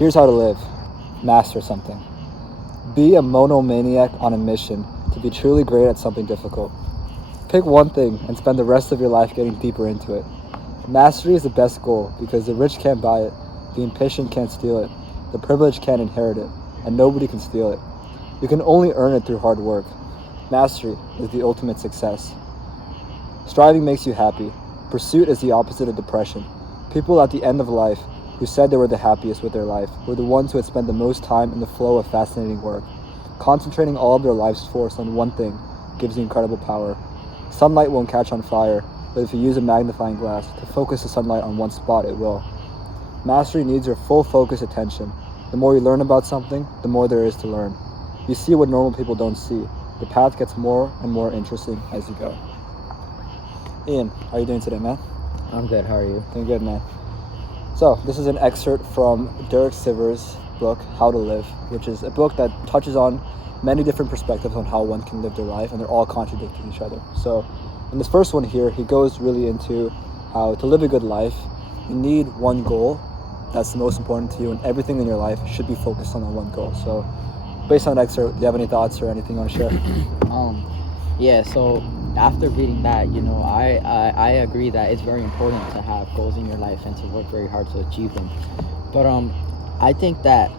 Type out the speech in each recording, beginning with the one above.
Here's how to live. Master something. Be a monomaniac on a mission to be truly great at something difficult. Pick one thing and spend the rest of your life getting deeper into it. Mastery is the best goal because the rich can't buy it, the impatient can't steal it, the privileged can't inherit it, and nobody can steal it. You can only earn it through hard work. Mastery is the ultimate success. Striving makes you happy. Pursuit is the opposite of depression. People at the end of life who said they were the happiest with their life were the ones who had spent the most time in the flow of fascinating work. Concentrating all of their life's force on one thing gives you incredible power. Sunlight won't catch on fire, but if you use a magnifying glass to focus the sunlight on one spot, it will. Mastery needs your full focus attention. The more you learn about something, the more there is to learn. You see what normal people don't see. The path gets more and more interesting as you go. Ian, how are you doing today, man? I'm good. How are you? Doing good, man. So, this is an excerpt from Derek Sivers' book, How to Live, which is a book that touches on many different perspectives on how one can live their life, and they're all contradicting each other. So, in this first one here, he goes really into how to live a good life, you need one goal that's the most important to you, and everything in your life should be focused on that one goal. So, based on that excerpt, do you have any thoughts or anything you want to share? Yeah, so after reading that, I agree that it's very important to have goals in your life and to work very hard to achieve them. But I think that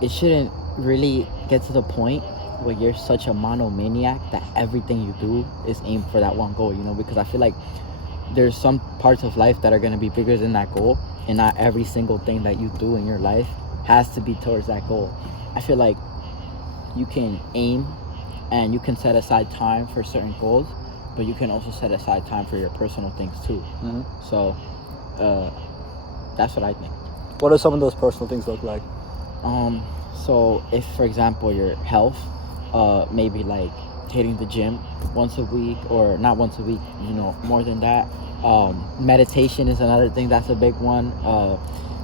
it shouldn't really get to the point where you're such a monomaniac that everything you do is aimed for that one goal, because I feel like there's some parts of life that are going to be bigger than that goal, and not every single thing that you do in your life has to be towards that goal. I feel like you can aim and you can set aside time for certain goals, but you can also set aside time for your personal things too. Mm-hmm. So that's what I think. What do some of those personal things look like? So if, for example, your health, maybe like hitting the gym once a week, or not once a week, more than that. Meditation is another thing that's a big one.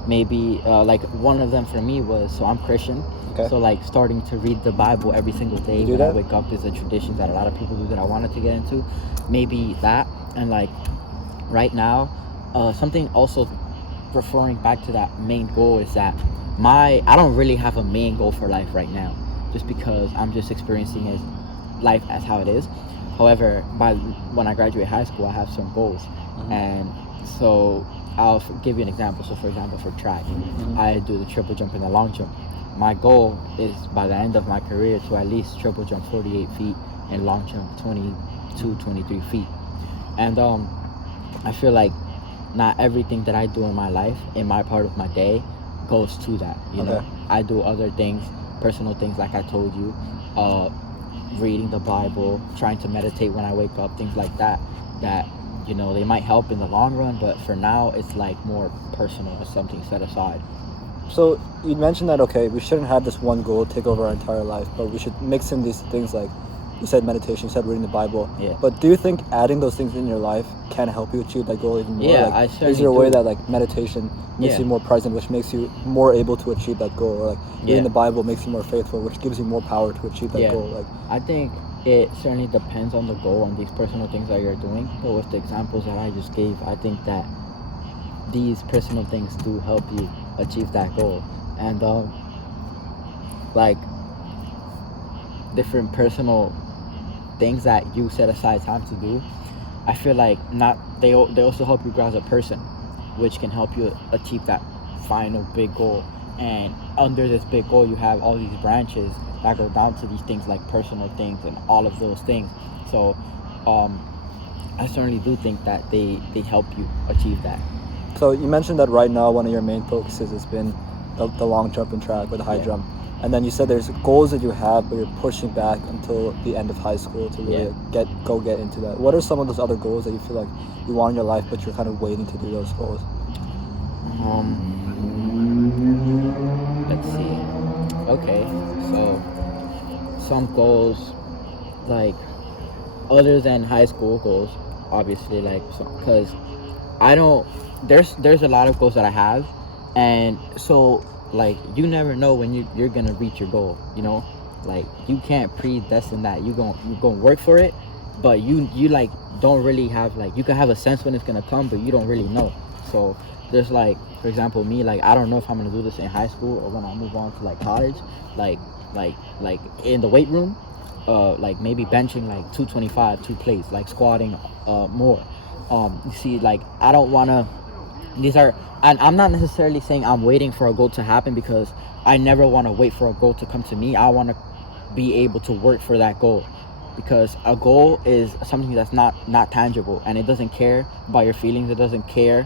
Maybe like one of them for me was, so I'm Christian. Okay. So like starting to read the Bible every single day when I wake up is a tradition that a lot of people do that I wanted to get into. Maybe that, and like right now, something also referring back to that main goal is that I don't really have a main goal for life right now, just because I'm just experiencing life as how it is. However, when I graduate high school, I have some goals. Mm-hmm. And so I'll give you an example. So for example, for track, mm-hmm. I do the triple jump and the long jump. My goal is by the end of my career to at least triple jump 48 feet and long jump 22, 23 feet. And I feel like not everything that I do in my life, in my part of my day, goes to that. You know, I do other things, personal things like I told you, reading the Bible, trying to meditate when I wake up, things like that they might help in the long run, but for now it's like more personal, it's something set aside. So you mentioned that, we shouldn't have this one goal take over our entire life, but we should mix in these things like you said meditation, you said reading the Bible. Yeah. But do you think adding those things in your life can help you achieve that goal even more? Yeah, I certainly is there a way do. that like meditation makes you more present, which makes you more able to achieve that goal? Or like reading the Bible makes you more faithful, which gives you more power to achieve that goal? Like, I think it certainly depends on the goal and these personal things that you're doing. But with the examples that I just gave, I think that these personal things do help you achieve that goal. And like different personal things that you set aside time to do, I feel like they also help you grow as a person, which can help you achieve that final big goal. And under this big goal, you have all these branches that go down to these things like personal things and all of those things. So I certainly do think that they help you achieve that. So you mentioned that right now one of your main focuses has been the long jump and track or the high jump. And then you said there's goals that you have, but you're pushing back until the end of high school to really get into that. What are some of those other goals that you feel like you want in your life, but you're kind of waiting to do those goals? Let's see. Okay, so some goals, like other than high school goals, obviously, like because there's a lot of goals that I have, and so like you never know when you're gonna reach your goal. Like you can't predestine that you're gonna work for it, but you like don't really have, like, you can have a sense when it's gonna come, but you don't really know. So there's like, for example, me, like, I don't know if I'm gonna do this in high school or when I move on to like college, like in the weight room, like maybe benching like 225, 2 plates, like squatting more. You see, like, I don't wanna, these are, and I'm not necessarily saying I'm waiting for a goal to happen, because I never want to wait for a goal to come to me. I want to be able to work for that goal, because a goal is something that's not tangible, and it doesn't care about your feelings. It doesn't care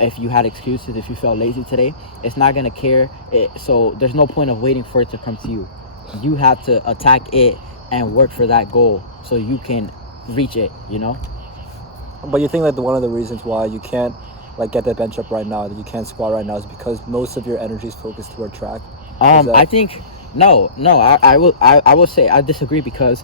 if you had excuses, if you felt lazy today. It's not gonna care. So there's no point of waiting for it to come to you. You have to attack it and work for that goal so you can reach it, you know. But you think that one of the reasons why you can't like get that bench up right now, that you can't squat right now, is because most of your energy is focused toward track? I think no. I will say I disagree, because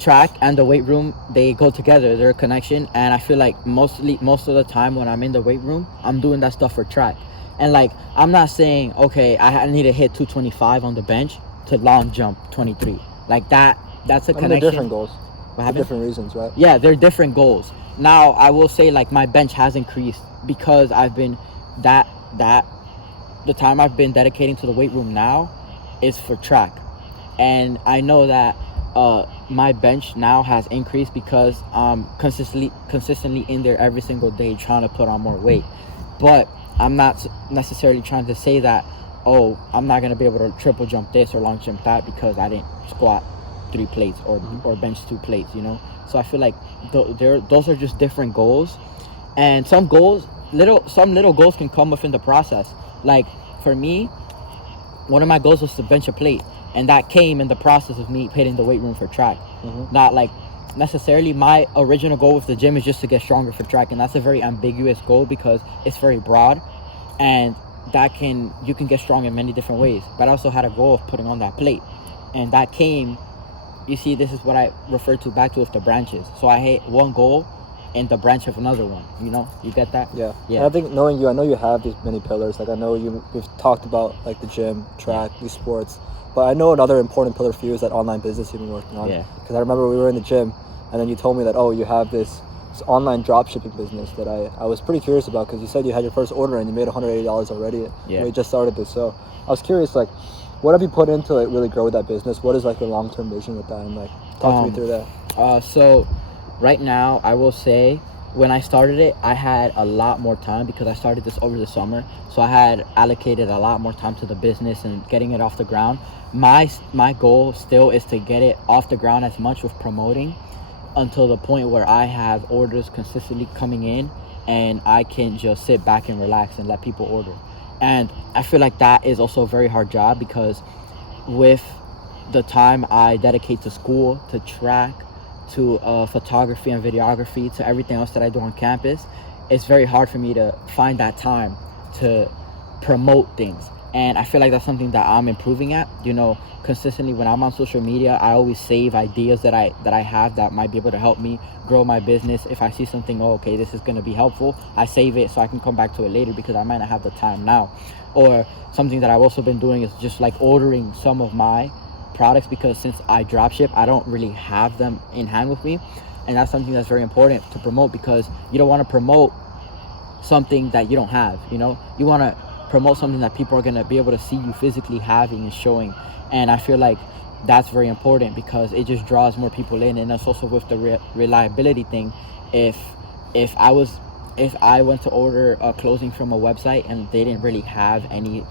track and the weight room, they go together. They're a connection, and I feel like most of the time when I'm in the weight room, I'm doing that stuff for track. And like, I'm not saying, okay, I need to hit 225 on the bench to long jump 23. Like that's a connection. They're different goals. For different reasons, right? Yeah, they're different goals. Now, I will say, like, my bench has increased because I've been the time I've been dedicating to the weight room now is for track. And I know that my bench now has increased because I'm consistently in there every single day trying to put on more weight. But I'm not necessarily trying to say that, oh, I'm not going to be able to triple jump this or long jump that because I didn't squat 3 plates or bench 2 plates, you know. So I feel like those are just different goals, and some little goals can come within the process. Like for me, one of my goals was to bench a plate, and that came in the process of me hitting the weight room for track. Not like necessarily my original goal with the gym is just to get stronger for track, and that's a very ambiguous goal because it's very broad, and you can get strong in many different ways. But I also had a goal of putting on that plate, and that came. You see, this is what I refer to back to with the branches. So I hit one goal in the branch of another one, you know? You get that? Yeah. And I think knowing you, I know you have these many pillars. Like I know we've talked about like the gym, track, these sports. But I know another important pillar for you is that online business you've been working on. Yeah. Because I remember we were in the gym, and then you told me that, oh, you have this online dropshipping business that I was pretty curious about, because you said you had your first order and you made $180 already when you just started this. So I was curious, like, what have you put into like really grow that business? What is like your long-term vision with that? And like, talk to me through that. So right now, I will say, when I started it, I had a lot more time because I started this over the summer. So I had allocated a lot more time to the business and getting it off the ground. My goal still is to get it off the ground as much with promoting until the point where I have orders consistently coming in and I can just sit back and relax and let people order. And I feel like that is also a very hard job, because with the time I dedicate to school, to track, to photography and videography, to everything else that I do on campus, it's very hard for me to find that time to promote things. And I feel like that's something that I'm improving at. You know, consistently when I'm on social media, I always save ideas that I have that might be able to help me grow my business. If I see something, oh, okay, this is going to be helpful, I save it so I can come back to it later because I might not have the time now. Or something that I've also been doing is just like ordering some of my products, because since I dropship, I don't really have them in hand with me. And that's something that's very important to promote, because you don't want to promote something that you don't have, you know? You want to promote something that people are going to be able to see you physically having and showing. And I feel like that's very important because it just draws more people in. And that's also with the reliability thing. If I went to order clothing from a website and they didn't really have any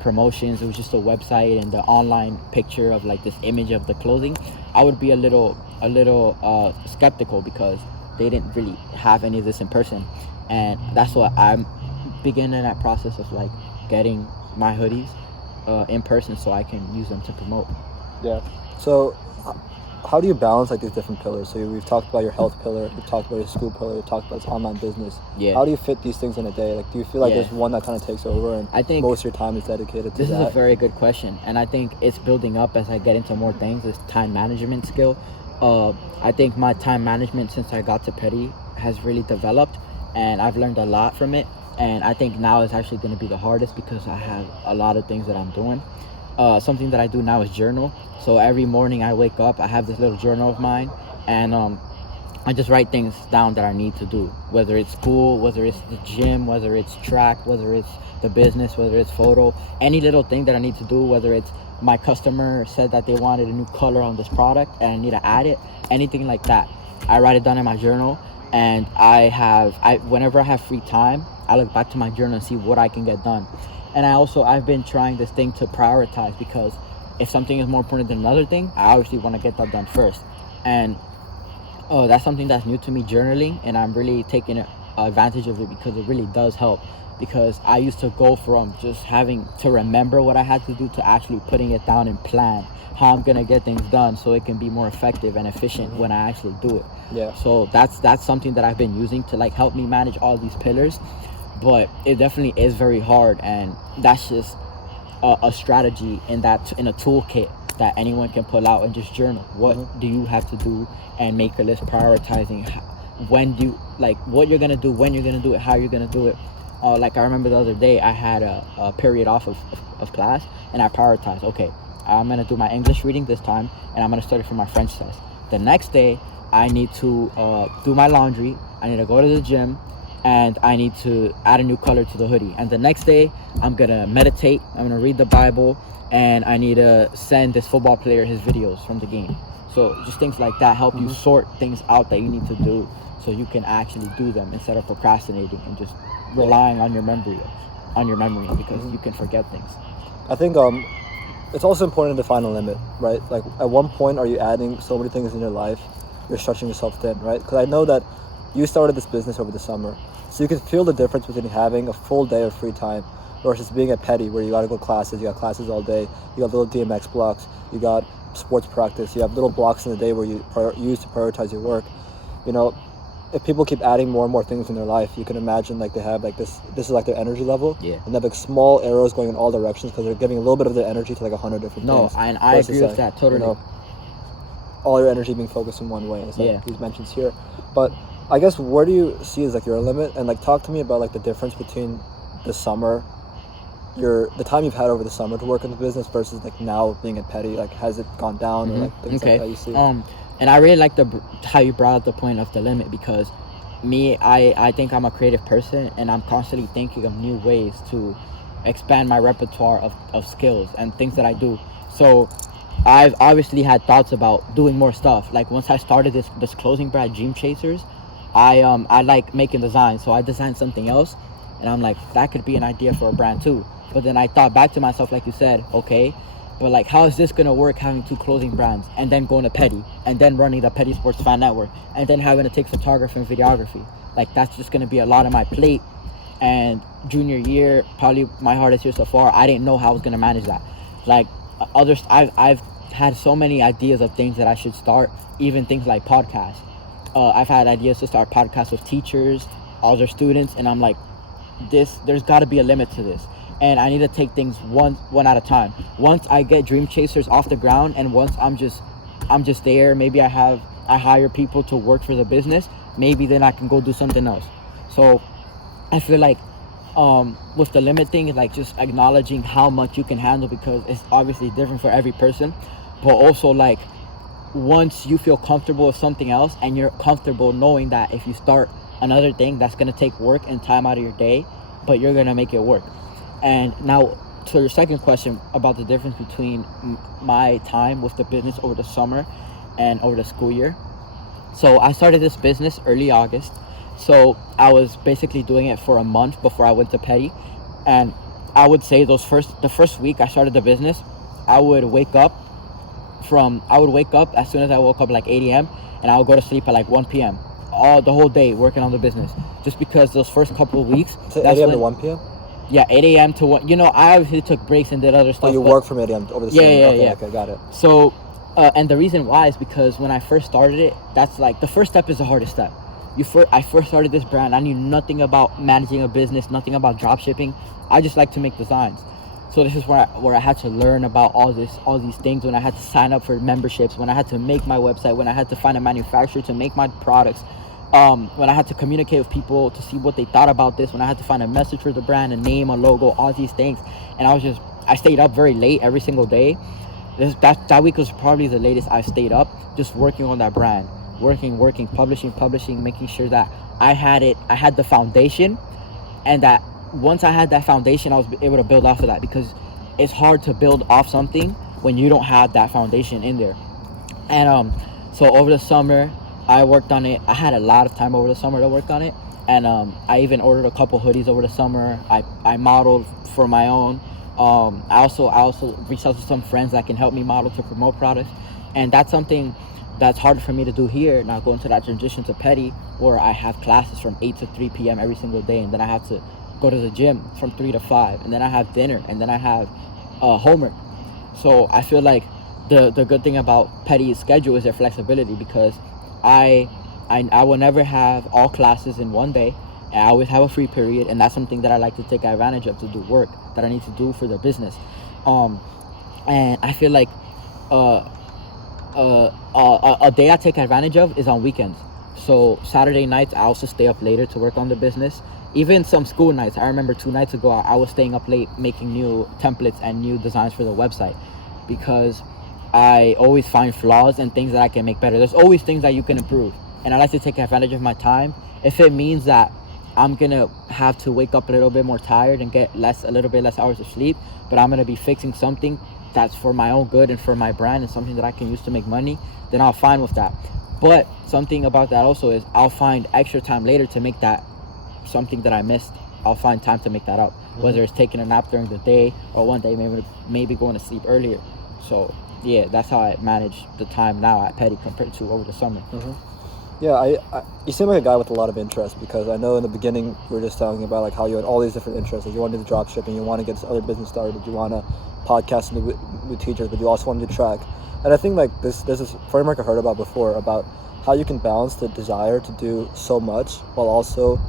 promotions, it was just a website and the online picture of like this image of the clothing, I would be a little skeptical because they didn't really have any of this in person. And that's what I'm beginning that process of, like, getting my hoodies in person so I can use them to promote. Yeah. So how do you balance like these different pillars? So we've talked about your health pillar, we've talked about your school pillar, we've talked about this online business. Yeah. How do you fit these things in a day? Like, do you feel like there's one that kind of takes over and I think most of your time is dedicated to that? This is a very good question, and I think it's building up as I get into more things. This time management skill. I think my time management since I got to Petty has really developed, and I've learned a lot from it. And I think now is actually going to be the hardest because I have a lot of things that I'm doing. Something that I do now is journal. So every morning I wake up, I have this little journal of mine, and I just write things down that I need to do, whether it's school, whether it's the gym, whether it's track, whether it's the business, whether it's photo, any little thing that I need to do, whether it's my customer said that they wanted a new color on this product and I need to add it, anything like that. I write it down in my journal, and whenever I have free time, I look back to my journal and see what I can get done. And I've been trying this thing to prioritize, because if something is more important than another thing, I obviously want to get that done first. And that's something that's new to me, journaling, and I'm really taking advantage of it, because it really does help. Because I used to go from just having to remember what I had to do to actually putting it down and plan how I'm gonna get things done, so it can be more effective and efficient when I actually do it. Yeah. So that's something that I've been using to like help me manage all these pillars. But it definitely is very hard, and that's just a strategy in a toolkit that anyone can pull out and just journal. What do you have to do, and make a list prioritizing what you're gonna do, when you're gonna do it, how you're gonna do it. Like I remember the other day, I had a period off of class, and I prioritized, okay, I'm gonna do my English reading this time, and I'm gonna study for my French test. The next day, I need to do my laundry, I need to go to the gym, and I need to add a new color to the hoodie. And the next day, I'm gonna meditate, I'm gonna read the Bible, and I need to send this football player his videos from the game. So just things like that help you sort things out that you need to do, so you can actually do them instead of procrastinating and just relying on your memory, because you can forget things. I think it's also important to define a limit, right? Like, at one point, are you adding so many things in your life, you're stretching yourself thin, right? Because I know that you started this business over the summer, so you can feel the difference between having a full day of free time versus being at Petty, where you got to go classes, you got classes all day, you got little DMX blocks, you got sports practice, you have little blocks in the day where you use to prioritize your work. You know, if people keep adding more and more things in their life, you can imagine like they have like this is like their energy level, and they have like small arrows going in all directions, because they're giving a little bit of their energy to like 100 different things. And I agree with that totally. You know, all your energy being focused in one way, as like these mentions here. But I guess, where do you see as like your limit? And like, talk to me about like the difference between the summer, the time you've had over the summer to work in the business, versus like now being at Petty. Like, has it gone down, or like things like that you see? And I really like how you brought up the point of the limit, because I think I'm a creative person, and I'm constantly thinking of new ways to expand my repertoire of skills and things that I do. So I've obviously had thoughts about doing more stuff. Like, once I started this clothing brand, Dream Chasers, I like making designs, so I designed something else, and I'm like, that could be an idea for a brand too. But then I thought back to myself, like you said, okay, but like, how is this gonna work, having two clothing brands, and then going to Petty, and then running the Petty Sports Fan Network, and then having to take photography and videography? Like, that's just gonna be a lot on my plate. And junior year, probably my hardest year so far, I didn't know how I was gonna manage that. Like, I've had so many ideas of things that I should start, even things like podcasts. I've had ideas to start podcasts with teachers, other students, and I'm like, there's got to be a limit to this, and I need to take things one at a time. Once I get Dream Chasers off the ground, and once I'm just there, maybe I hire people to work for the business, maybe then I can go do something else. So I feel like with the limit thing, like, just acknowledging how much you can handle, because it's obviously different for every person. But also, like, once you feel comfortable with something else, and you're comfortable knowing that if you start another thing, that's going to take work and time out of your day, but you're going to make it work. And now, to your second question about the difference between my time with the business over the summer and over the school year. So I started this business early August. So I was basically doing it for a month before I went to Petty. And I would say the first week I started the business, I would wake up as soon as I woke up, like 8 a.m. and I would go to sleep at like 1 p.m. The whole day working on the business, just because those first couple of weeks. So 8 a.m. to 1 p.m.? Yeah, 8 a.m. to 1. You know, I obviously took breaks and did other stuff. Oh, you work from 8 a.m. over the summer? Yeah. Okay, got it. So, and the reason why is because when I first started it, that's like, the first step is the hardest step. I first started this brand. I knew nothing about managing a business, nothing about drop shipping. I just like to make designs. So this is where I had to learn about all these things, when I had to sign up for memberships, when I had to make my website, when I had to find a manufacturer to make my products, when I had to communicate with people to see what they thought about this, when I had to find a message for the brand, a name, a logo, all these things. And I stayed up very late every single day. That week was probably the latest I stayed up, just working on that brand, working, publishing, making sure that I had the foundation, and that once I had that foundation, I was able to build off of that, because it's hard to build off something when you don't have that foundation in there. And so over the summer, I worked on it. I had a lot of time over the summer to work on it, and I even ordered a couple hoodies over the summer. I modeled for my own. I also reached out to some friends that can help me model to promote products, and that's something that's hard for me to do here. Now going to that transition to Petty, where I have classes from 8 to 3 p.m. every single day, and then I have to go to the gym from 3 to 5, and then I have dinner, and then I have homework. So I feel like the good thing about Petty's schedule is their flexibility, because I will never have all classes in one day, and I always have a free period, and that's something that I like to take advantage of to do work that I need to do for the business. And I feel like a day I take advantage of is on weekends. So Saturday nights I also stay up later to work on the business. Even some school nights. I remember 2 nights ago I was staying up late making new templates and new designs for the website, because I always find flaws and things that I can make better. There's always things that you can improve, and I like to take advantage of my time. If it means that I'm gonna have to wake up a little bit more tired and get a little bit less hours of sleep, but I'm gonna be fixing something that's for my own good and for my brand and something that I can use to make money, then I'll fine with that. But something about that also is I'll find extra time later to make that something that I missed. I'll find time to make that up, whether it's taking a nap during the day, or one day maybe going to sleep earlier. So yeah, that's how I manage the time now at Petty compared to over the summer. Yeah, you seem like a guy with a lot of interest, because I know in the beginning we were just talking about like how you had all these different interests. Like you want to do drop shipping, you want to get this other business started, you want to podcast with teachers, but you also want to do track. And I think like this is framework I heard about before, about how you can balance the desire to do so much while also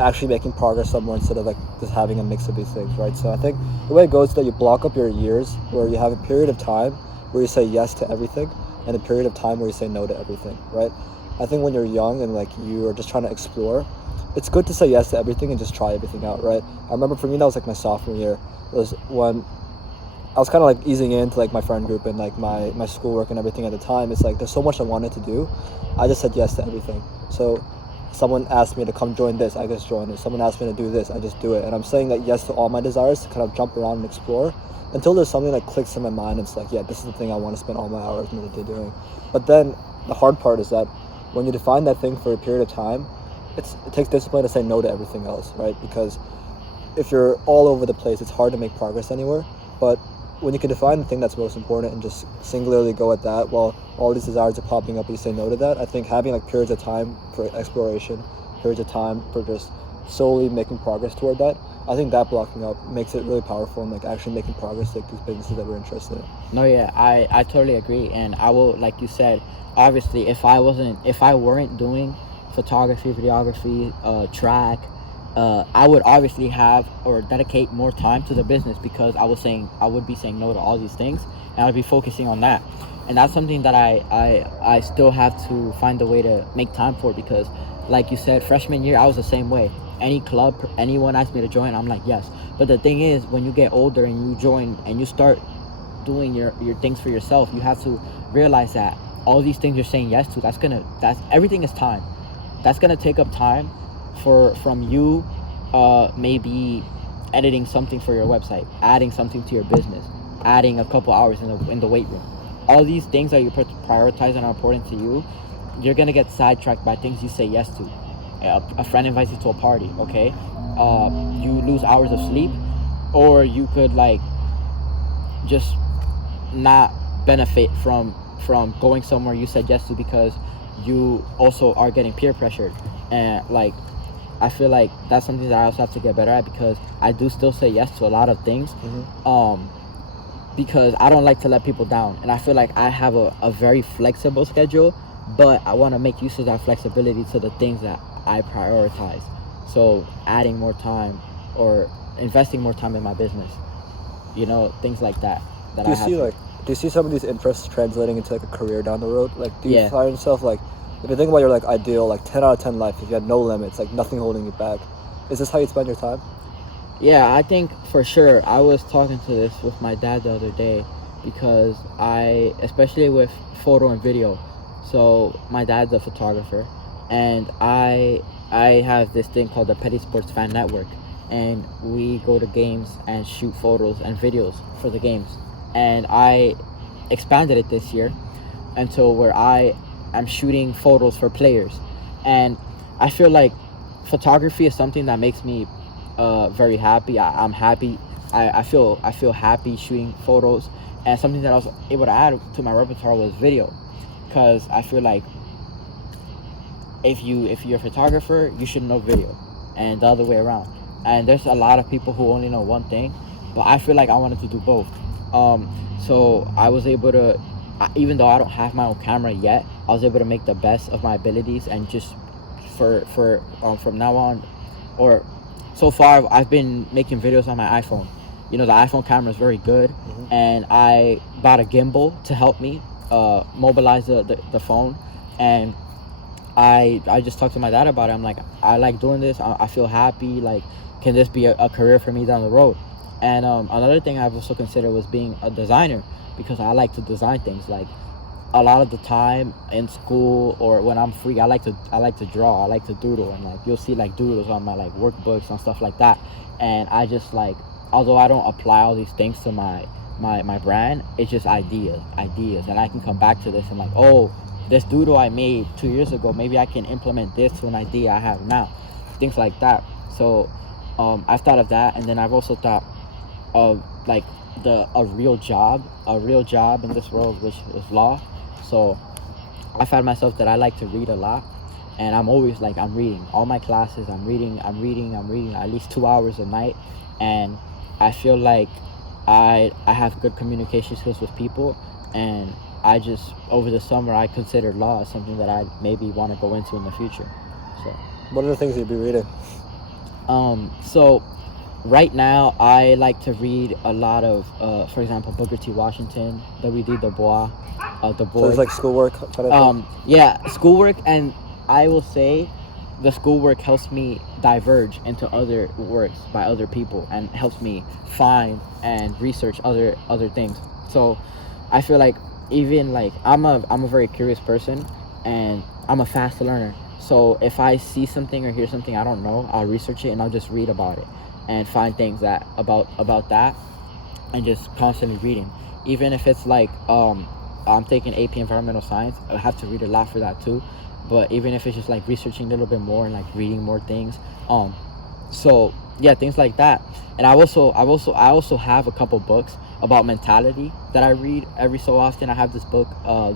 actually making progress somewhere, instead of like just having a mix of these things, right? So I think the way it goes is that you block up your years where you have a period of time where you say yes to everything, and a period of time where you say no to everything, right? I think when you're young and like you are just trying to explore, it's good to say yes to everything and just try everything out, right? I remember for me that was like my sophomore year. It was when I was kind of like easing into like my friend group and like my schoolwork and everything at the time. It's like there's so much I wanted to do. I just said yes to everything. So someone asked me to come join this, I just join it. Someone asked me to do this, I just do it. And I'm saying that yes to all my desires to kind of jump around and explore until there's something that clicks in my mind. It's like, yeah, this is the thing I want to spend all my hours in the day doing. But then the hard part is that when you define that thing for a period of time, it takes discipline to say no to everything else, right? Because if you're all over the place, it's hard to make progress anywhere. But when you can define the thing that's most important and just singularly go at that while all these desires are popping up and you say no to that, I think having like periods of time for exploration, periods of time for just solely making progress toward that, I think that blocking up makes it really powerful and like actually making progress like these businesses that we're interested in. No, yeah, I totally agree. And I will, like you said, obviously if I weren't doing photography, videography, track, I would obviously have or dedicate more time to the business, because I would be saying no to all these things, and I'd be focusing on that. And that's something that I still have to find a way to make time for, because like you said, freshman year I was the same way. Any club, anyone asked me to join, I'm like yes. But the thing is, when you get older and you join and you start doing your things for yourself, you have to realize that all these things you're saying yes to, that's everything is time. That's gonna take up time from you, maybe editing something for your website, adding something to your business, adding a couple hours in the weight room. All these things that you prioritize and are important to you, you're gonna get sidetracked by things you say yes to. A friend invites you to a party, okay? You lose hours of sleep, or you could like just not benefit from going somewhere you said yes to because you also are getting peer pressured. And like I feel like that's something that I also have to get better at, because I do still say yes to a lot of things. Because I don't like to let people down, and I feel like I have a very flexible schedule, but I want to make use of that flexibility to the things that I prioritize. So adding more time or investing more time in my business, things like that. Do you see some of these interests translating into like a career down the road? Like, do you find yourself like, if you think about your like ideal like 10 out of 10 life, if you had no limits, like nothing holding you back, is this how you spend your time? Yeah, I think for sure. I was talking to this with my dad the other day, because especially with photo and video, So my dad's a photographer, and I have this thing called the Petty Sports Fan Network, and we go to games and shoot photos and videos for the games. And I expanded it this year until where I am shooting photos for players, and I feel like photography is something that makes me very happy. I'm happy. I feel happy shooting photos, and something that I was able to add to my repertoire was video, because I feel like if you're a photographer, you should know video, and the other way around. And there's a lot of people who only know one thing, but I feel like I wanted to do both. So I was able to, even though I don't have my own camera yet, I was able to make the best of my abilities, and just from now on, or so far, I've been making videos on my iPhone. The iPhone camera is very good, and I bought a gimbal to help me mobilize the phone. And I just talked to my dad about it. I'm like, I like doing this. I feel happy. Like, can this be a career for me down the road? And another thing I've also considered was being a designer, because I like to design things. Like, a lot of the time in school or when I'm free, I like to draw. I like to doodle, and like you'll see like doodles on my like workbooks and stuff like that. And I just like, although I don't apply all these things to my brand, it's just ideas, and I can come back to this and like, oh, this doodle I made 2 years ago, maybe I can implement this to an idea I have now, things like that. So I've thought of that, and then I've also thought of like a real job in this world, which is law. So I find myself that I like to read a lot, and I'm always like, I'm reading all my classes. I'm reading at least 2 hours a night, and I feel like I have good communication skills with people. And I just, over the summer, I considered law as something that I maybe want to go into in the future. So what are the things you'd be reading? So right now I like to read a lot of for example, Booker T. Washington, W.D. Du Bois, the boy. So it's like schoolwork kind of thing? Yeah, schoolwork. And I will say the schoolwork helps me diverge into other works by other people, and helps me find and research other things. So I feel like, even like, I'm a very curious person, and I'm a fast learner. So if I see something or hear something I don't know, I'll research it, and I'll just read about it and find things that about that, and just constantly reading. Even if it's like I'm taking AP Environmental Science, I have to read a lot for that too. But even if it's just like researching a little bit more and like reading more things, so yeah, things like that. And I also have a couple books about mentality that I read every so often. I have this book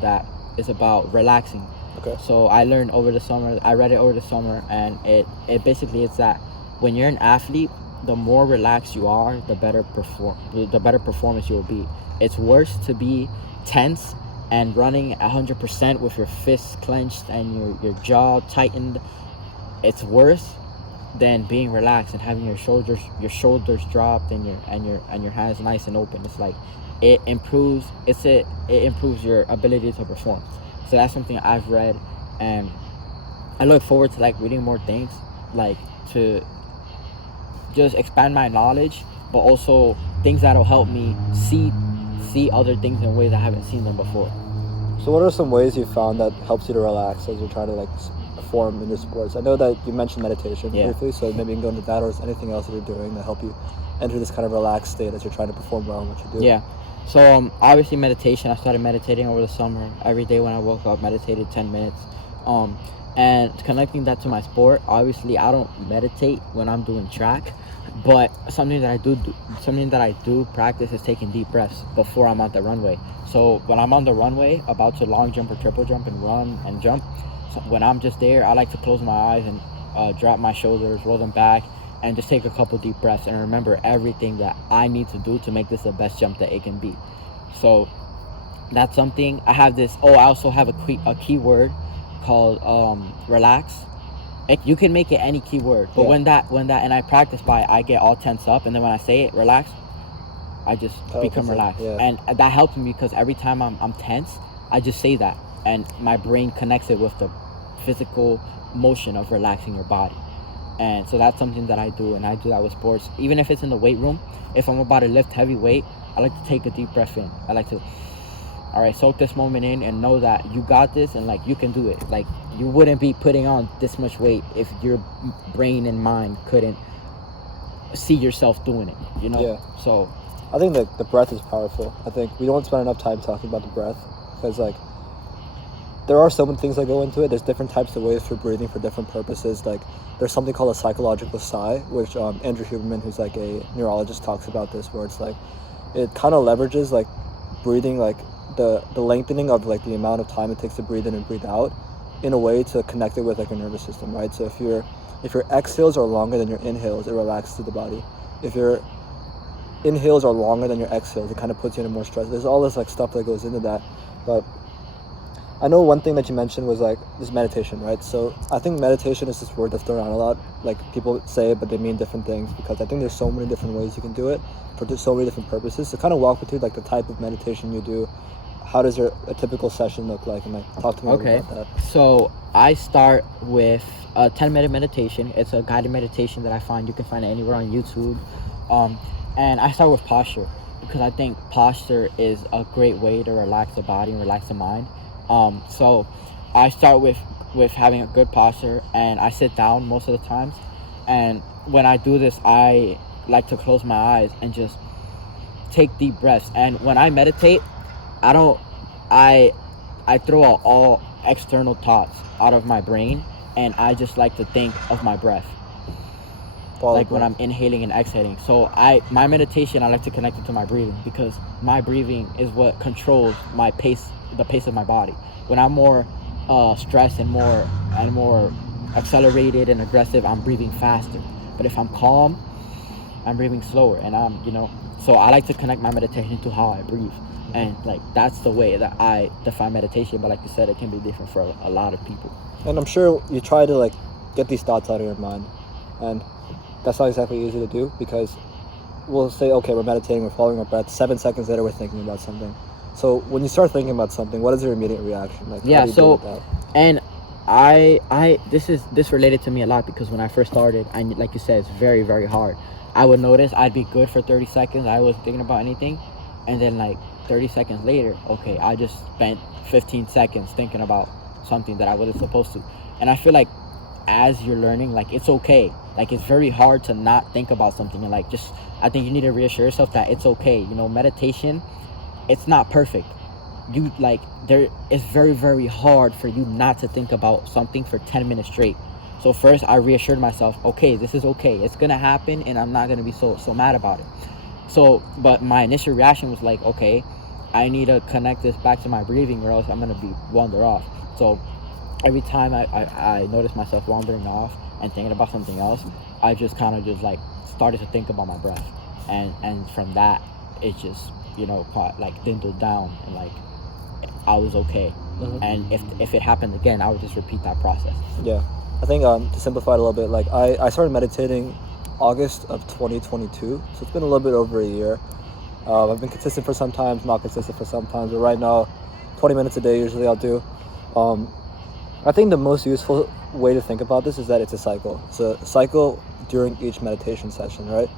that is about relaxing. Okay. So I learned over the summer. I read it over the summer, and it basically is that when you're an athlete, the more relaxed you are, the better performance you will be. It's worse to be tense and running 100% with your fists clenched and your jaw tightened. It's worse than being relaxed and having your shoulders dropped and your hands nice and open. It's like it improves your ability to perform. So that's something I've read, and I look forward to like reading more things, like to just expand my knowledge, but also things that'll help me see other things in ways I haven't seen them before. So what are some ways you found that helps you to relax as you're trying to like perform in your sports? I know that you mentioned meditation briefly, so maybe you can go into that, or is anything else that you're doing that help you enter this kind of relaxed state as you're trying to perform well in what you do? Yeah. So obviously meditation. I started meditating over the summer. Every day when I woke up, meditated 10 minutes. And connecting that to my sport, obviously I don't meditate when I'm doing track, but something that I do practice is taking deep breaths before I'm on the runway. So when I'm on the runway, about to long jump or triple jump and run and jump, so when I'm just there, I like to close my eyes and drop my shoulders, roll them back, and just take a couple deep breaths and remember everything that I need to do to make this the best jump that it can be. So that's something. I have this. I also have a keyword called relax. You can make it any keyword, but when that and I practice by it, I get all tense up, and then when I say it, relax, I just become relaxed. And that helps me, because every time I'm tense, I just say that, and my brain connects it with the physical motion of relaxing your body. And so that's something that I do, and I do that with sports. Even if it's in the weight room, if I'm about to lift heavy weight, I like to take a deep breath in. I like to All right, soak this moment in and know that you got this, and like you can do it. Like you wouldn't be putting on this much weight if your brain and mind couldn't see yourself doing it, you know? Yeah. So I think that the breath is powerful. I think we don't spend enough time talking about the breath because, like, there are so many things that go into it. There's different types of ways for breathing for different purposes. Like, there's something called a psychological sigh, which Andrew Huberman, who's like a neurologist, talks about this, where it's like it kind of leverages like breathing, like the lengthening of like the amount of time it takes to breathe in and breathe out, in a way to connect it with like your nervous system, right? So if your exhales are longer than your inhales, it relaxes the body. If your inhales are longer than your exhales, it kind of puts you in a more stress. There's all this like stuff that goes into that. But I know one thing that you mentioned was like this meditation, right? So I think meditation is this word that's thrown around a lot. Like people say it, but they mean different things, because I think there's so many different ways you can do it for so many different purposes. So kind of walk me through like the type of meditation you do. How does a typical session look like? And like talk to me about that. So I start with a 10-minute meditation. It's a guided meditation that I find you can find it anywhere on YouTube. And I start with posture, because I think posture is a great way to relax the body and relax the mind. So I start with having a good posture, and I sit down most of the times. And when I do this, I like to close my eyes and just take deep breaths. And when I meditate, I throw out all external thoughts out of my brain, and I just like to think of my breath. Like when I'm inhaling and exhaling. So my meditation, I like to connect it to my breathing, because my breathing is what controls my pace, the pace of my body. When I'm more stressed and more accelerated and aggressive, I'm breathing faster. But if I'm calm, I'm breathing slower. And so I like to connect my meditation to how I breathe. And like that's the way that I define meditation. But like you said, it can be different for a lot of people. And I'm sure you try to like get these thoughts out of your mind, and that's not exactly easy to do, because we'll say, okay, we're meditating, we're following our breath. 7 seconds later, we're thinking about something. So when you start thinking about something, what is your immediate reaction? Like, yeah, how do you deal with that? And this related to me a lot, because when I first started, like you said, it's very, very hard. I would notice I'd be good for 30 seconds. I wasn't thinking about anything. And then like 30 seconds later, okay, I just spent 15 seconds thinking about something that I wasn't supposed to. And I feel like as you're learning, like it's okay. Like it's very hard to not think about something, and like just I think you need to reassure yourself that it's okay. Meditation, it's not perfect. It's very, very hard for you not to think about something for 10 minutes straight. So first I reassured myself, okay, this is okay. It's gonna happen, and I'm not gonna be so mad about it. So, but my initial reaction was like, okay, I need to connect this back to my breathing, or else I'm gonna wander off. So every time I notice myself wandering off and thinking about something else, I just kind of just like started to think about my breath, and from that it just like dwindled down, and like I was okay. Mm-hmm. And if it happened again, I would just repeat that process. Yeah, I think to simplify it a little bit, like I started meditating August of 2022, so it's been a little bit over a year. I've been consistent for some times, not consistent for some times, but right now 20 minutes a day usually I'll do. I think the most useful way to think about this is that it's a cycle. It's a cycle during each meditation session, right?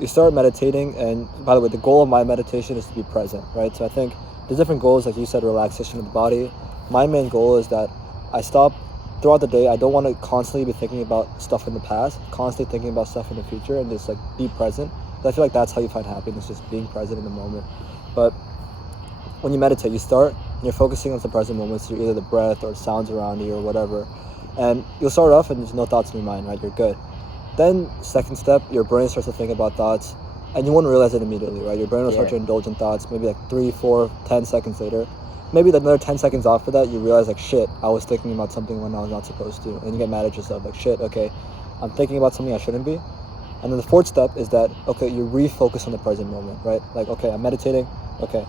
You start meditating, and by the way, the goal of my meditation is to be present, right? So I think there's different goals, like you said, relaxation of the body. My main goal is that I stop throughout the day. I don't want to constantly be thinking about stuff in the past, constantly thinking about stuff in the future, and just like be present. I feel like that's how you find happiness, just being present in the moment. But when you meditate, you start and you're focusing on the present moments, so either the breath or sounds around you or whatever. And you'll start off and there's no thoughts in your mind, right? You're good. Then second step, your brain starts to think about thoughts, and you won't realize it immediately, right? Your brain will start to indulge in thoughts, maybe like 3, 4, 10 seconds later. Maybe another 10 seconds after that, you realize like, shit, I was thinking about something when I was not supposed to. And you get mad at yourself, like, shit, okay, I'm thinking about something I shouldn't be. And then the fourth step is that, okay, you refocus on the present moment, right? Like, okay, I'm meditating. Okay,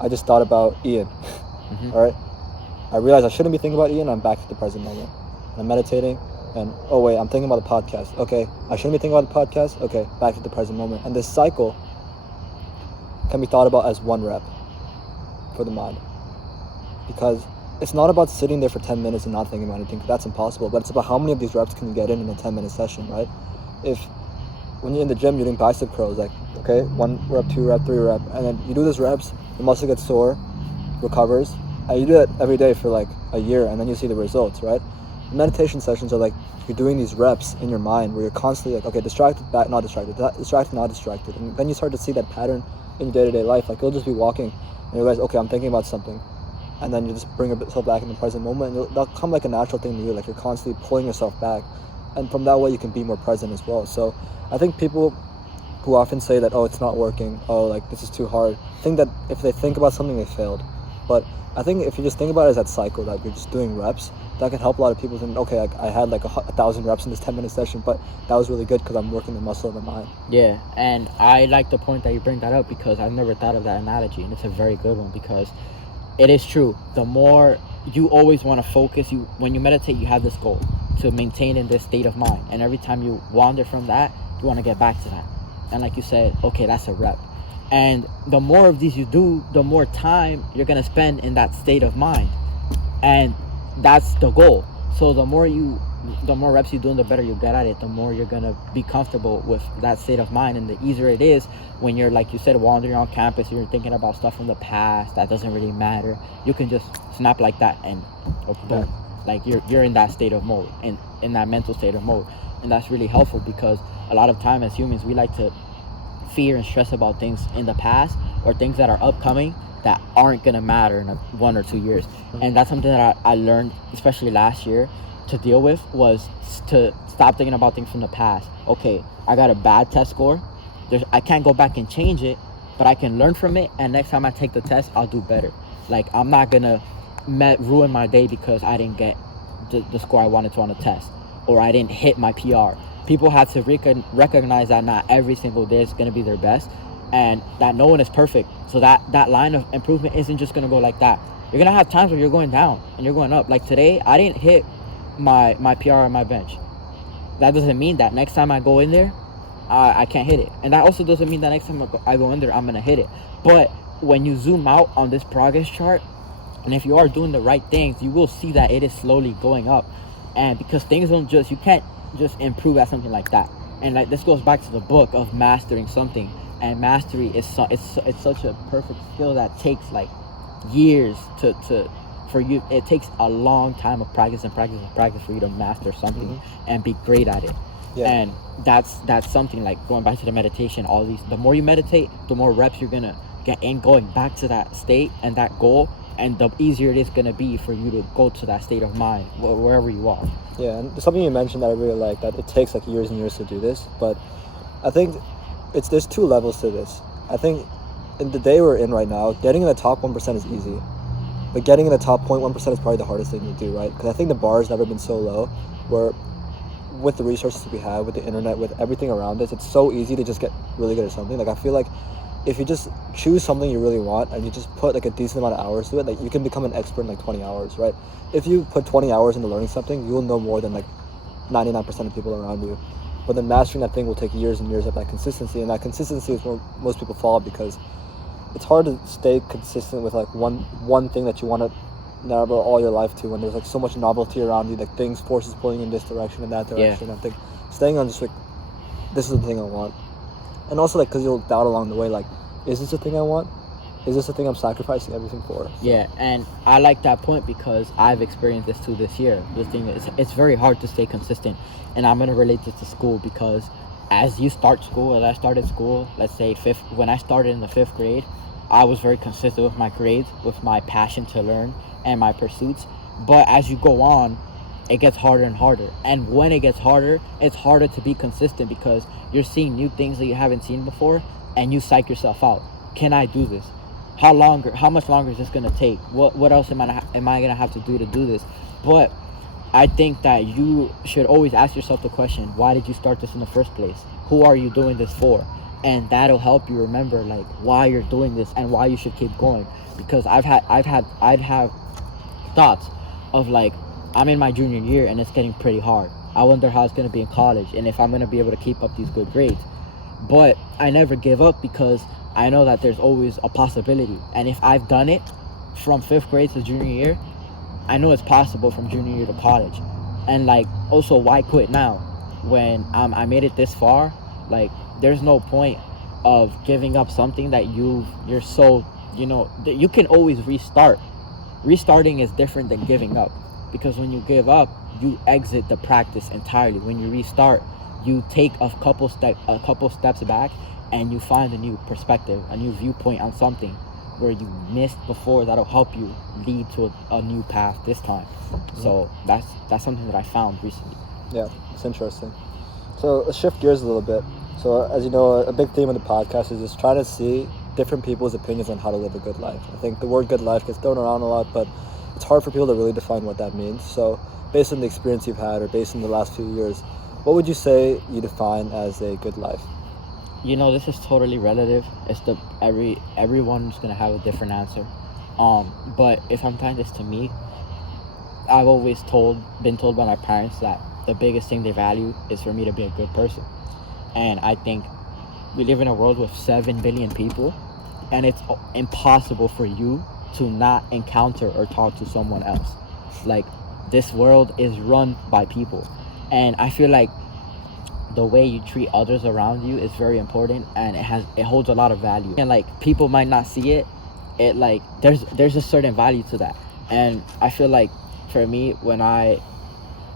I just thought about Ian. Mm-hmm. All right, I realize I shouldn't be thinking about Ian. I'm back to the present moment. I'm meditating, and oh wait, I'm thinking about the podcast. Okay, I shouldn't be thinking about the podcast. Okay, back to the present moment. And this cycle can be thought about as 1 rep for the mind, because it's not about sitting there for 10 minutes and not thinking about anything. That's impossible. But it's about how many of these reps can you get in a 10-minute session, right? When you're in the gym, you're doing bicep curls, like, okay, 1 rep, 2 rep, 3 rep, and then you do those reps, your muscle gets sore, recovers, and you do it every day for like a year, and then you see the results, right? Meditation sessions are like you're doing these reps in your mind where you're constantly like, okay, distracted, back, not distracted, distracted, not distracted, and then you start to see that pattern in your day-to-day life. Like you'll just be walking and you realize, okay, I'm thinking about something, and then you just bring yourself back in the present moment, and that'll come like a natural thing to you. Like you're constantly pulling yourself back, and from that way you can be more present as well. So I think people who often say that, oh, it's not working, oh, like this is too hard, think that if they think about something, they failed. But I think if you just think about it as that cycle, that you're just doing reps, that can help a lot of people think, okay, I had like 1,000 reps in this 10-minute session, but that was really good because I'm working the muscle of the mind. Yeah, and I like the point that you bring that up, because I've never thought of that analogy, and it's a very good one, because it is true. The more you always want to focus, when you meditate, you have this goal to maintain in this state of mind, and every time you wander from that, you want to get back to that. And like you said, okay, that's a rep. And the more of these you do, the more time you're going to spend in that state of mind. And that's the goal. So the more reps you do, and the better you get at it, the more you're going to be comfortable with that state of mind. And the easier it is when you're, like you said, wandering on campus, you're thinking about stuff from the past that doesn't really matter. You can just snap like that and boom. Like you're in that state of mode, and in that mental state of mode. And that's really helpful, because a lot of time as humans, we like to fear and stress about things in the past, or things that are upcoming that aren't going to matter in 1 or 2 years. And that's something that I learned, especially last year, to deal with, was to stop thinking about things from the past. Okay, I got a bad test score. I can't go back and change it, but I can learn from it, and next time I take the test, I'll do better. Like, I'm not going to ruin my day because I didn't get the score I wanted to on a test, or I didn't hit my PR. People have to recognize that not every single day is going to be their best, and that no one is perfect. So that line of improvement isn't just going to go like that. You're going to have times where you're going down and you're going up. Like today, I didn't hit my PR on my bench. That doesn't mean that next time I go in there, I can't hit it. And that also doesn't mean that next time I go in there, I'm going to hit it. But when you zoom out on this progress chart, and if you are doing the right things, you will see that it is slowly going up. And because things don't you can't just improve at something like that. And like this goes back to the book of mastering something. And mastery is it's such a perfect skill that takes like years for you. It takes a long time of practice for you to master something and be great at it. Yeah. And that's something like going back to the meditation. The more you meditate, the more reps you're gonna get in going back to that state and that goal, and the easier it is gonna be for you to go to that state of mind wherever you are. Yeah, and something you mentioned that I really like, that it takes like years and years to do this, but I think there's two levels to this. I think in the day we're in right now, getting in the top 1% is easy, but getting in the top 0.1% is probably the hardest thing to do, right? Because I think the bar has never been so low, where with the resources we have, with the internet, with everything around us, it's so easy to just get really good at something. Like I feel like if you just choose something you really want and you just put like a decent amount of hours to it, like you can become an expert in like 20 hours, right? If you put 20 hours into learning something, you'll know more than like 99% of people around you. But then mastering that thing will take years and years of that consistency, and that consistency is where most people fall, because it's hard to stay consistent with like one thing that you want to narrow all your life to, when there's like so much novelty around you, like forces pulling you in this direction and that direction. Yeah. I think staying on just like, this is the thing I want. And also like, because you'll doubt along the way, like, is this the thing I want? Is this the thing I'm sacrificing everything for? So. Yeah, and I like that point, because I've experienced this too this year. This thing it's very hard to stay consistent, and I'm gonna relate this to school, because as you start school, as I started school, let's say when I started in the 5th grade, I was very consistent with my grades, with my passion to learn and my pursuits. But as you go on, it gets harder and harder. And when it gets harder, it's harder to be consistent, because you're seeing new things that you haven't seen before, and you psych yourself out. Can I do this? How much longer is this gonna take? What else am I gonna have to do this? But I think that you should always ask yourself the question, why did you start this in the first place? Who are you doing this for? And that'll help you remember like why you're doing this and why you should keep going. Because I'd have thoughts of like, I'm in my junior year and it's getting pretty hard. I wonder how it's gonna be in college and if I'm gonna be able to keep up these good grades. But I never give up, because I know that there's always a possibility. And if I've done it from 5th grade to junior year, I know it's possible from junior year to college. And like, also, why quit now? When I made it this far, like, there's no point of giving up something that you're so you can always restart. Restarting is different than giving up, because when you give up, you exit the practice entirely. When you restart, you take a couple steps back, and you find a new perspective, a new viewpoint on something where you missed before. That'll help you lead to a new path this time. So that's something that I found recently. Yeah, it's interesting. So let's shift gears a little bit. So as you know, a big theme of the podcast is just trying to see different people's opinions on how to live a good life. I think the word good life gets thrown around a lot, but it's hard for people to really define what that means. So based on the experience you've had, or based on the last few years, what would you say you define as a good life? This is totally relative. It's everyone's gonna have a different answer. But if I'm tying this to me, I've always been told by my parents that the biggest thing they value is for me to be a good person. And I think we live in a world with 7 billion people, and it's impossible for you to not encounter or talk to someone else. Like, this world is run by people, and I feel like the way you treat others around you is very important, and it holds a lot of value. And like, people might not see it, like there's a certain value to that. And I feel like for me,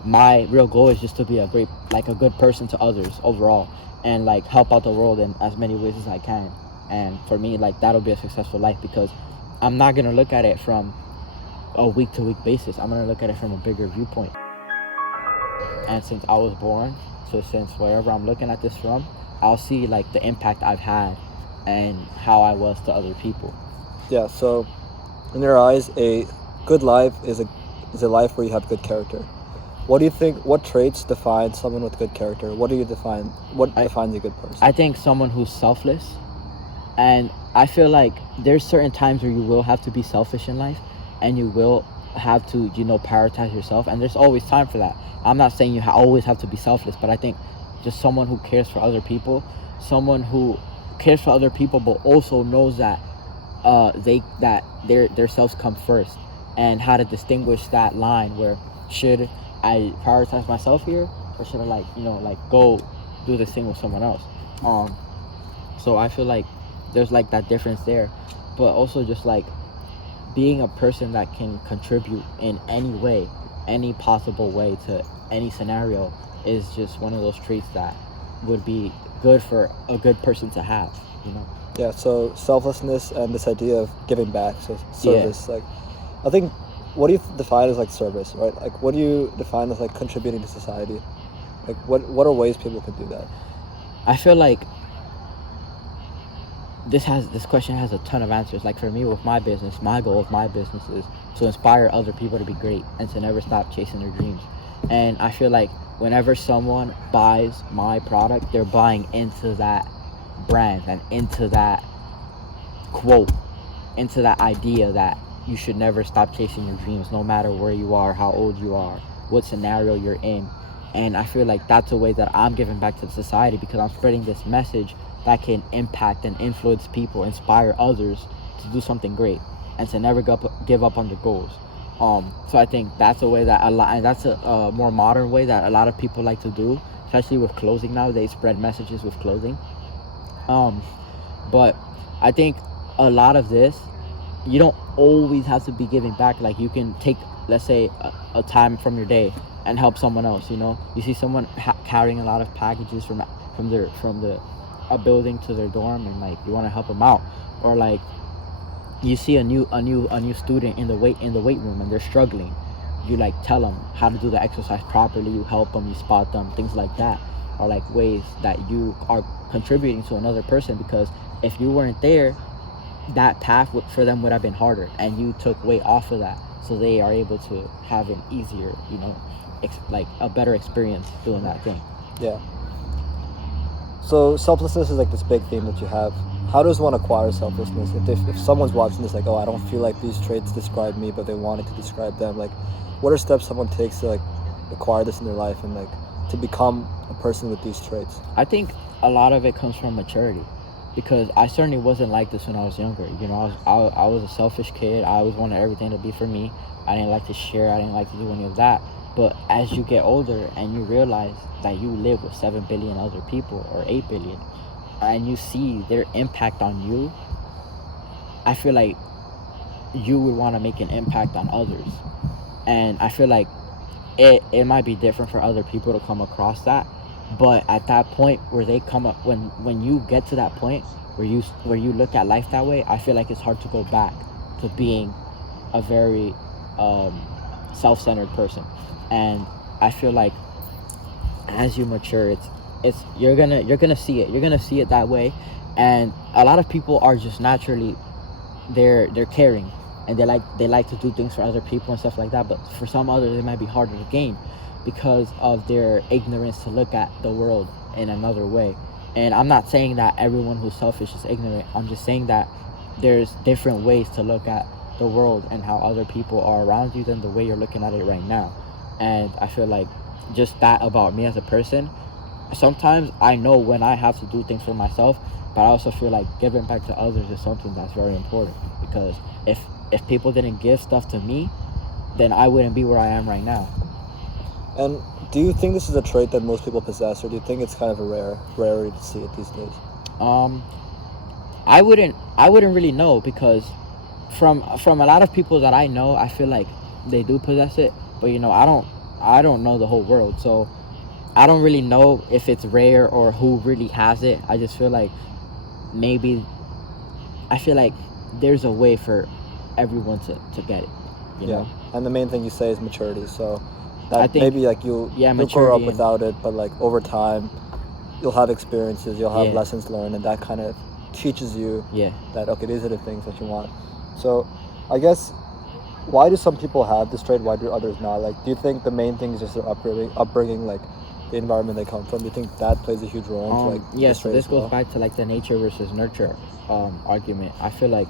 my real goal is just to be a good person to others overall, and like help out the world in as many ways as I can. And for me, like, that'll be a successful life, because I'm not gonna look at it from a week to week basis. I'm gonna look at it from a bigger viewpoint. And since I was born, so since wherever I'm looking at this from, I'll see like the impact I've had and how I was to other people. Yeah, so in your eyes, a good life is a life where you have good character. What do you think, what traits define someone with good character? What defines a good person? I think someone who's selfless. And I feel like there's certain times where you will have to be selfish in life, and you will have to, prioritize yourself. And there's always time for that. I'm not saying you always have to be selfless, but I think just someone who cares for other people, but also knows that their selves come first, and how to distinguish that line where, should I prioritize myself here, or should I go do this thing with someone else? So I feel like there's like that difference there, but also just like being a person that can contribute in any way, any possible way to any scenario, is just one of those traits that would be good for a good person to have. Yeah, so selflessness and this idea of giving back, so service. Yeah. Like, I think, what do you define as like service, right? Like, what do you define as like contributing to society? Like, what are ways people could do that? I feel like this question has a ton of answers. Like, for me, with my business, my goal of my business is to inspire other people to be great and to never stop chasing their dreams. And I feel like whenever someone buys my product, they're buying into that brand and into that quote, into that idea that you should never stop chasing your dreams, no matter where you are, how old you are, what scenario you're in. And I feel like that's a way that I'm giving back to society, because I'm spreading this message that can impact and influence people, inspire others to do something great, and to never give up on their goals. So I think that's a way that that's a more modern way that a lot of people like to do, especially with clothing now. They spread messages with clothing. But I think a lot of this, you don't always have to be giving back. Like, you can take, let's say, a time from your day and help someone else. You see someone carrying a lot of packages from a building to their dorm, and like, you want to help them out. Or like, you see a new student in the weight room and they're struggling, you like tell them how to do the exercise properly, you help them, you spot them. Things like that are like ways that you are contributing to another person, because if you weren't there, that path for them would have been harder, and you took weight off of that, so they are able to have an easier, like a better experience doing that thing. Yeah. So selflessness is like this big theme that you have. How does one acquire selflessness? If someone's watching this, like, oh, I don't feel like these traits describe me, but they wanted to describe them, like, what are steps someone takes to like acquire this in their life and like to become a person with these traits? I think a lot of it comes from maturity, because I certainly wasn't like this when I was younger. I was a selfish kid. I always wanted everything to be for me. I didn't like to share. I didn't like to do any of that. But as you get older and you realize that you live with 7 billion other people, or 8 billion, and you see their impact on you, I feel like you would want to make an impact on others, and I feel like it might be different for other people to come across that, but at that point where they come up, when you get to that point where you look at life that way, I feel like it's hard to go back to being a very self-centered person. And I feel like as you mature, you're gonna see it that way. And a lot of people are just naturally they're caring, and they like to do things for other people and stuff like that, but for some others it might be harder to gain because of their ignorance to look at the world in another way. And I'm not saying that everyone who's selfish is ignorant. I'm just saying that there's different ways to look at the world and how other people are around you than the way you're looking at it right now. And I feel like just that about me as a person, sometimes I know when I have to do things for myself, but I also feel like giving back to others is something that's very important, because if people didn't give stuff to me, then I wouldn't be where I am right now. And do you think this is a trait that most people possess, or do you think it's kind of a rarity to see it these days? I wouldn't really know, because from a lot of people that I know, I feel like they do possess it, but I don't know the whole world, so I don't really know if it's rare or who really has it. I just feel like there's a way for everyone to get it, you know? And the main thing you say is maturity, so that I think, maybe like you'll grow up without it, but like over time you'll have experiences, you'll have lessons learned, and that kind of teaches you that, okay, these are the things that you want. So I guess, why do some people have this trait, why do others not? Like, do you think the main thing is just their upbringing, like the environment they come from? Do you think that plays a huge role into yes, so this goes back to like the nature versus nurture argument. I feel like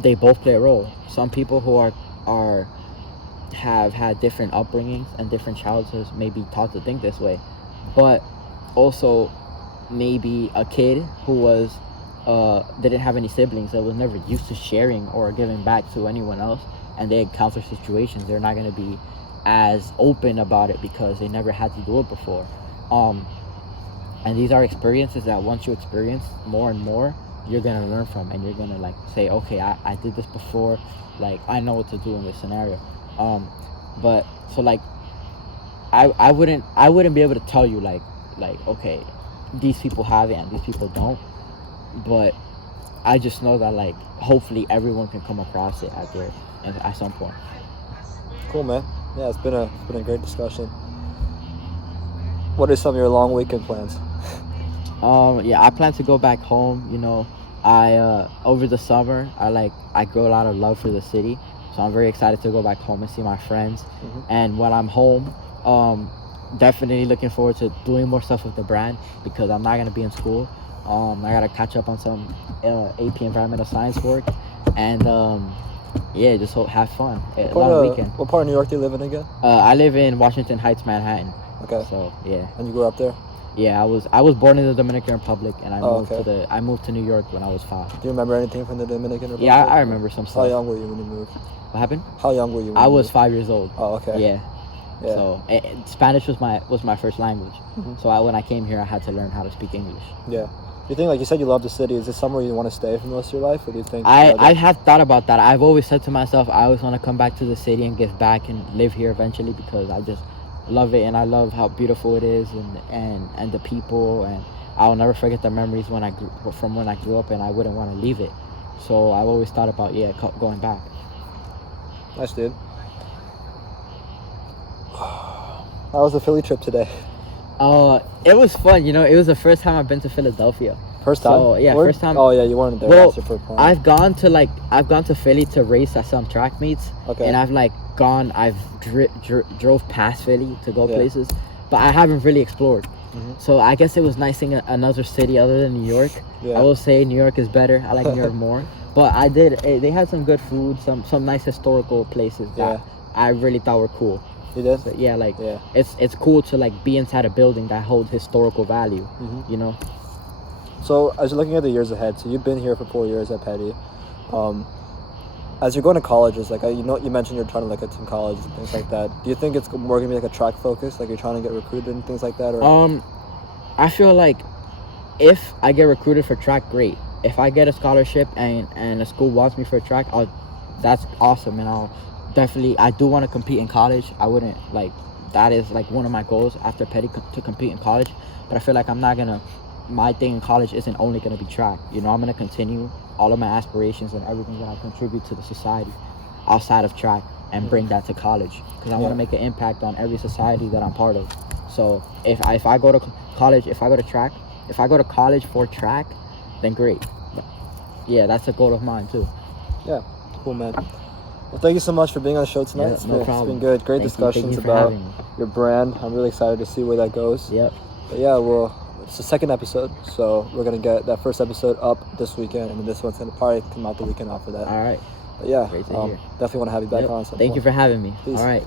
they both play a role. Some people who have had different upbringings and different childhoods may be taught to think this way, but also maybe a kid who was didn't have any siblings, that was never used to sharing or giving back to anyone else, and they encounter situations, they're not going to be as open about it because they never had to do it before. And these are experiences that once you experience more and more, you're going to learn from, and you're going to like say, okay, I did this before, like I know what to do in this scenario. But so like I wouldn't be able to tell you like okay, these people have it and these people don't, but I just know that like hopefully everyone can come across it at some point. Cool, man. Yeah, it's been a great discussion. What are some of your long weekend plans? I plan to go back home. I over the summer I grow a lot of love for the city, so I'm very excited to go back home and see my friends. And when I'm home, definitely looking forward to doing more stuff with the brand, because I'm not gonna be in school. I gotta catch up on some AP environmental science work, and just have fun. A long weekend. What part of New York do you live in again? I live in Washington Heights, Manhattan. Okay. So yeah. And you grew up there? Yeah, I was born in the Dominican Republic, and I moved to New York when I was 5. Do you remember anything from the Dominican Republic? Yeah, I remember some stuff. How young were you when you moved? What happened? How young were you when I you was moved? 5 years old. Oh, okay. Yeah. So Spanish was my first language. So when I came here, I had to learn how to speak English. Yeah. Do you think, like you said, you love the city? Is this somewhere you want to stay for most of your life, or do you think? I have thought about that. I've always said to myself, I always want to come back to the city and give back and live here eventually, because I just love it, and I love how beautiful it is, and the people, and I'll never forget the memories when I grew up, and I wouldn't want to leave it. So I've always thought about going back. Nice, dude. How was the Philly trip today? It was fun. It was the first time I've been to Philadelphia. First time? So, yeah, first time. Oh yeah, you weren't there last year for a point. I've gone to Philly to race at some track meets. Okay. And I've drove past Philly to go places, but I haven't really explored. So I guess it was nice seeing another city other than New York. Yeah. I will say New York is better. I like New York more. But they had some good food, some nice historical places that I really thought were cool. You did? So, it's cool to be inside a building that holds historical value. So as you're looking at the years ahead, so you've been here for 4 years at Petty. As you're going to colleges, you mentioned you're trying to look at some colleges and things like that. Do you think it's more going to be a track focus, like you're trying to get recruited and things like that? Or I feel like if I get recruited for track, great. if I get a scholarship and a school wants me for track, that's awesome, and I do want to compete in college. I wouldn't that is one of my goals after petty to compete in college, but I feel like my thing in college isn't only gonna be track. I'm gonna continue all of my aspirations and everything that I contribute to the society outside of track and bring that to college, because I want to make an impact on every society that I'm part of. So if I go to college, if I go to college for track, then great. But yeah, that's a goal of mine too. Yeah, cool, man. Well, thank you so much for being on the show tonight. Yeah, no problem. It's been good. Great discussions about your brand. I'm really excited to see where that goes. Yep. But yeah, well, it's the second episode, so we're going to get that first episode up this weekend, and then this one's going to probably come out the weekend after that. All right. But yeah, Great to hear. definitely want to have you back on. Thank you for having me. Peace. All right.